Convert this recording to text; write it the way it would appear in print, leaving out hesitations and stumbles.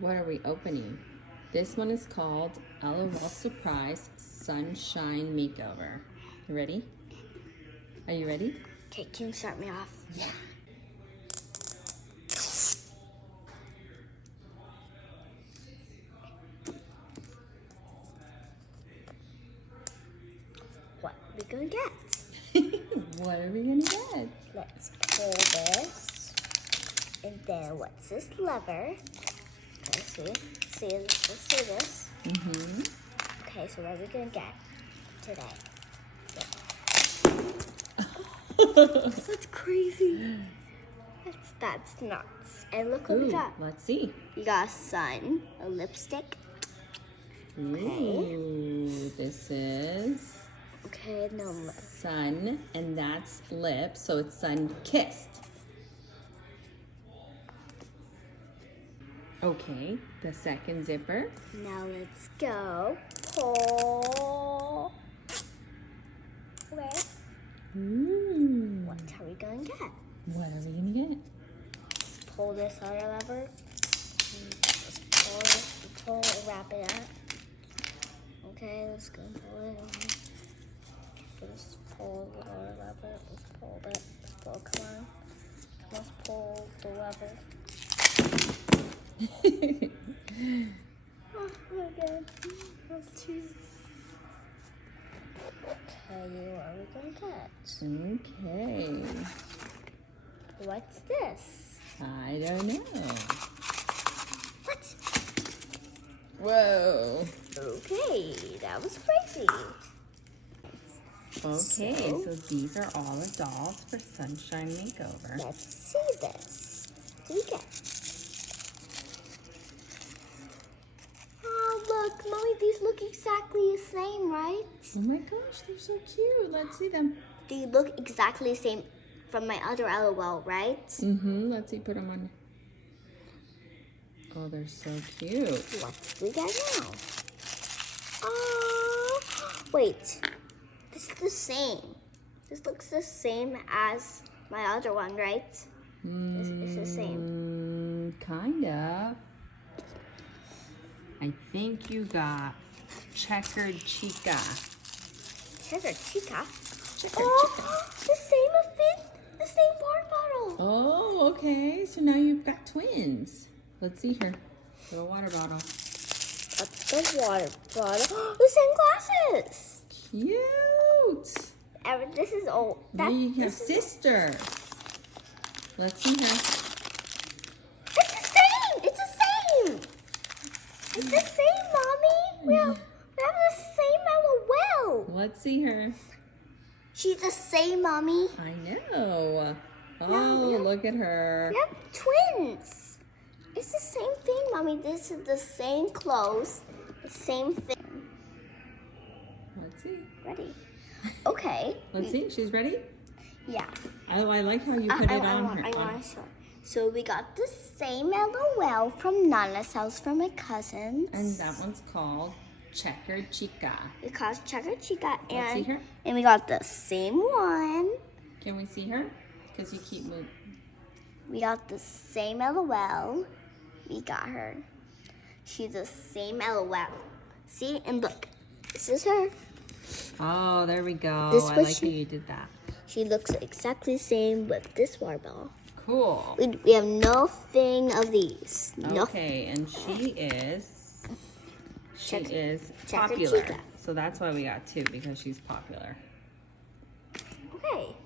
What are we opening? This one is called LOL Surprise Sunshine Makeover. You ready? Are you ready? Okay, can you start me off? Yeah. What are we gonna get? What are we gonna get? Let's pull this. And then what's this lever? Okay, let's see this. Mm-hmm. Okay, so what are we gonna get today? That's crazy. That's nuts. And look what we got. Let's see. We got a sun, a lipstick. Ooh, this is Okay, no. sun, and that's lip, so it's sun kissed. Okay, the second zipper. Now let's go. Pull. Where? Ooh. What are we gonna get? What are we gonna get? Pull this other lever. Let's pull it, wrap it up. Okay, let's go pull it. Let's pull the other lever. Let's pull it. Let's pull, come on. Let's pull the lever. Oh my god. Okay, what are we gonna get? Okay. What's this? I don't know. What? Whoa. Okay, that was crazy. Okay, so these are all the dolls for Sunshine Makeover. Let's see this. What do we get? Oh, look, Mommy, these look exactly the same, right? Oh my gosh, they're so cute. Let's see them. They look exactly the same from my other LOL, right? Mm-hmm. Let's see, put them on. Oh, they're so cute. What do we get now? Oh, wait. This is the same. This looks the same as my other one, right? It's the same. Kinda. I think you got Checkered Chica. Checkered Chica? Checkered Oh, the same fit, the same water bottle. Oh, okay. So now you've got twins. Let's see her. Little water bottle. That's the water bottle. The same glasses. Cute. This is old. You have sisters. Let's see her. It's the same. It's the same. It's the same, Mommy. We have the same LOL. Let's see her. She's the same, Mommy. I know. Oh, look at her. We have twins. It's the same thing, Mommy. This is the same clothes, the same thing. Let's see. Ready? Okay. Let's see. She's ready? Yeah. Oh, I like how you put it on her. I want to show. So we got the same LOL from Nana's house from my cousins. And that one's called Checkered Chica. It calls Checkered Chica. Let's see her. And we got the same one. Can we see her? Because you keep moving. We got the same LOL. We got her. She's the same LOL. See? And look. This is her. Oh, there we go. This I was like how you did that. She looks exactly the same with this water bottle. Cool. We have nothing of these. Okay, and she is Checkered popular. Chica. So that's why we got two, because she's popular. Okay.